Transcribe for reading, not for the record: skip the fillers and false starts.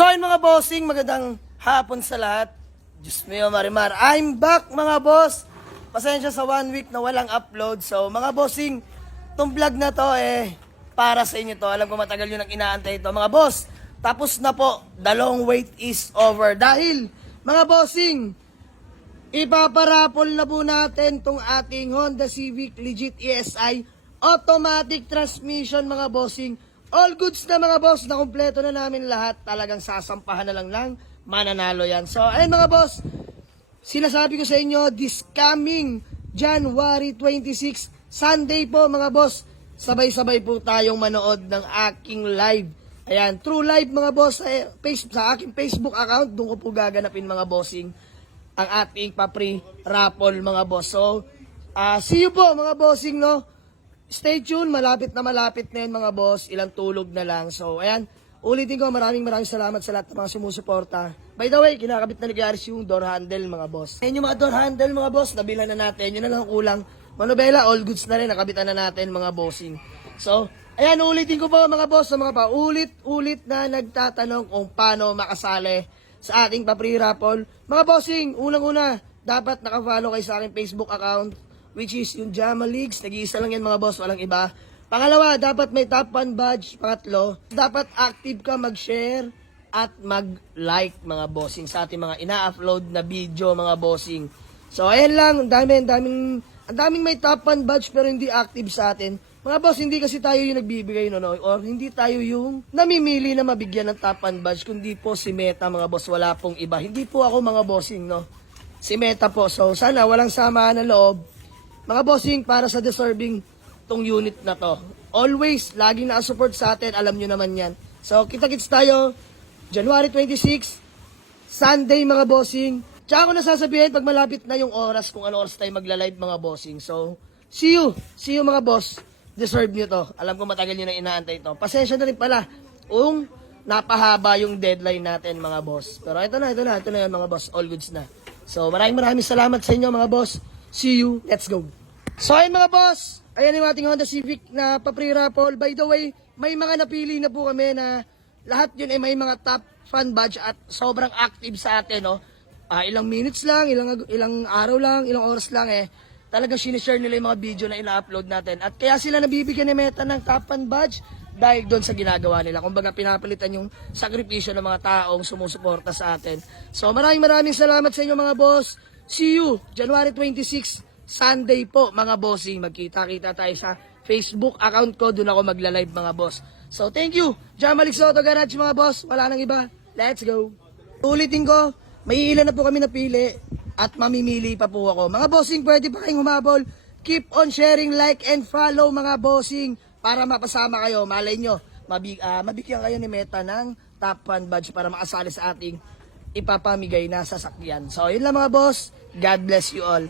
So ayun mga bossing, magandang hapon sa lahat. Diyos mio Marimar, I'm back mga boss. Pasensya sa 1 week na walang upload. So mga bossing, itong vlog na to para sa inyo to. Alam ko matagal nyo nang inaantay ito mga boss. Tapos na po, the long wait is over. Dahil mga bossing, ipaparapol na po natin tong ating Honda Civic Legit ESI automatic transmission mga bossing. All goods na mga boss, na kumpleto na namin lahat. Talagang sasampahan na lang mananalo yan. So ayun mga boss, sinasabi ko sa inyo, this coming January 26, Sunday po mga boss, sabay-sabay po tayong manood ng aking live. Ayan, true live mga boss, sa aking Facebook account, doon ko po gaganapin mga bossing ang ating pa-free raffle mga boss. So, see you po mga bossing, no? Stay tuned, malapit na yun mga boss, ilang tulog na lang. So, ayan, ulitin ko, maraming salamat sa lahat ng mga sumusuporta. By the way, kinakabit na ni Garis yung door handle mga boss. Ayan yung mga door handle mga boss, nabilan na natin, yun na lang kulang. Manobela, all goods na rin, nakabitan na natin mga bossing. So, ayan, ulitin ko po mga boss, sa mga paulit-ulit na nagtatanong kung paano makasali sa ating pa-free raffle. Mga bossing, unang-una, dapat nakafollow kayo sa aking Facebook account, which is yung Jama Leagues. Nag-iisa lang yan mga boss, walang iba. Pangalawa, dapat may top 1 badge. Pangatlo, dapat active ka mag-share at mag-like mga bossing sa ating mga ina-upload na video mga bossing. So ayan lang, ang daming may top 1 badge pero hindi active sa atin. Mga boss, hindi kasi tayo yung nagbibigay no, or hindi tayo yung namimili na mabigyan ng top 1 badge, kundi po si Meta mga boss, wala pong iba. Hindi po ako mga bossing, no. Si Meta po. So sana walang samaan ng loob mga bossing para sa deserving tong unit na to. Always, laging na-support sa atin, alam nyo naman yan. So, kita-kits tayo, January 26, Sunday mga bossing. Tsaka ako nasasabihin pag malapit na yung oras, kung ano oras tayo magla-live mga bossing. So, see you mga boss. Deserve nyo to. Alam ko matagal nyo na inaantay to. Pasensya na rin pala kung napahaba yung deadline natin mga boss. Pero ito na yan mga boss. All goods na. So, maraming salamat sa inyo mga boss. See you. Let's go. So ayun mga boss, ayan yung ating Honda Civic na pa-free raffle. By the way, may mga napili na po kami na lahat yun ay may mga top fan badge at sobrang active sa atin, no? Ilang minutes lang, ilang araw lang, ilang oras lang talagang sinishare nila yung mga video na ina-upload natin. At kaya sila nabibigyan ni Meta ng top fan badge dahil doon sa ginagawa nila. Kumbaga pinapalitan yung sakripisyo ng mga taong sumusuporta sa atin. So maraming salamat sa inyo mga boss. See you January 26, Sunday po mga bossing. Magkita-kita tayo sa Facebook account ko. Doon ako magla-live mga boss. So thank you. Jama Leagues Auto Garage mga boss. Wala nang iba. Let's go. Ulitin ko, may ilan na po kami napili at mamimili pa po ako. Mga bossing, pwede pa kayong humabol. Keep on sharing, like and follow mga bossing para mapasama kayo. Malay nyo, mabigyan kayo ni Meta ng top 1 badge para makasali sa ating ipapamigay na sasakyan. So yun lang mga boss. God bless you all.